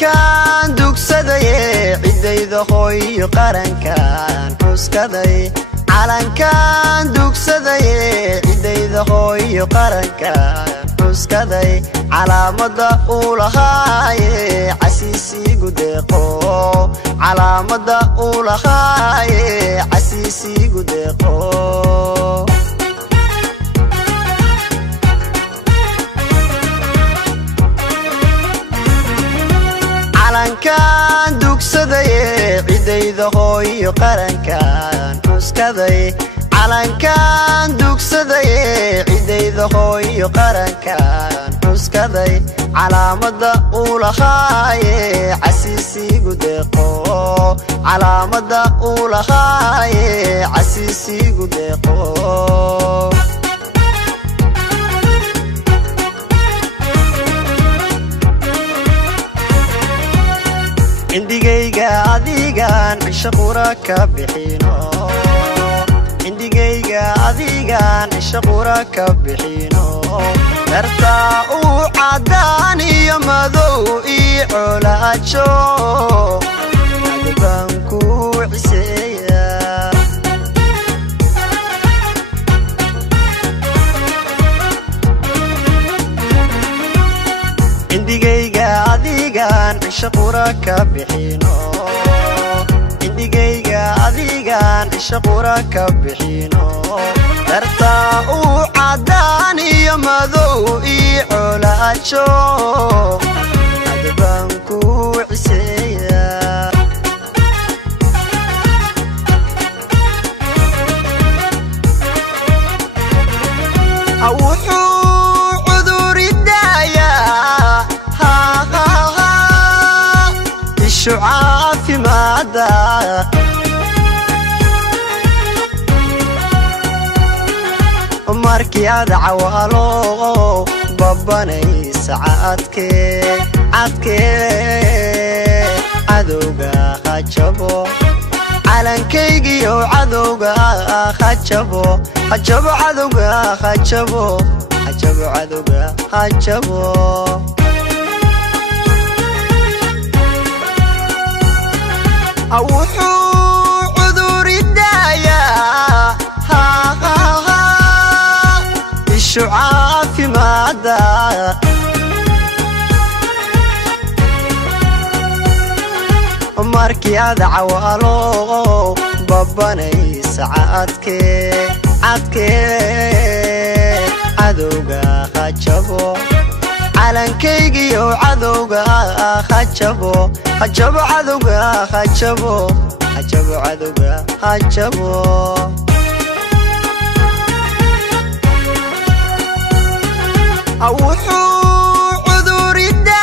calankan dugsaday cidayda hooyo qarankan xuskaday calankan dugsaday cidayda hooyo qarankan xuskaday calaamada uu lahaaye casiisigu deeqo calaamada uu lahaaye casiisigu deeqo calankan dugsaday cidayda hooyo qarankan xuskaday calankan dugsaday cidayda hooyo qarankan xuskaday calaamada uu lahaaye casiisigu deeqo calaamada uu lahaaye casiisigu deeqo indigayga adigan cisho qura ka bixino indigayga adigan cisho qura ka bixino dartaa uu cadaan iyo madow ii colaajo adbaan ku ciseeya indigayga adigan cisho qura ka bixino indigayga adigan cisho qura ka bixino dartaa uu cadaan iyo madow ii colaajo adbaan ku ciseeya عافي ماذا markii aad cawaalo babanay saacadkee cadowga hajabo calankaygiyo cadowga hajabo cadowga hajabo cadowga hajabo wuxuu cudur idaayaa ishu caafimaada markii aad cawaalo babanay saacadkee cadowga hajabo calankaygiyo cadowga hajabo cadowga hajabo cadowga hajabo wuxuu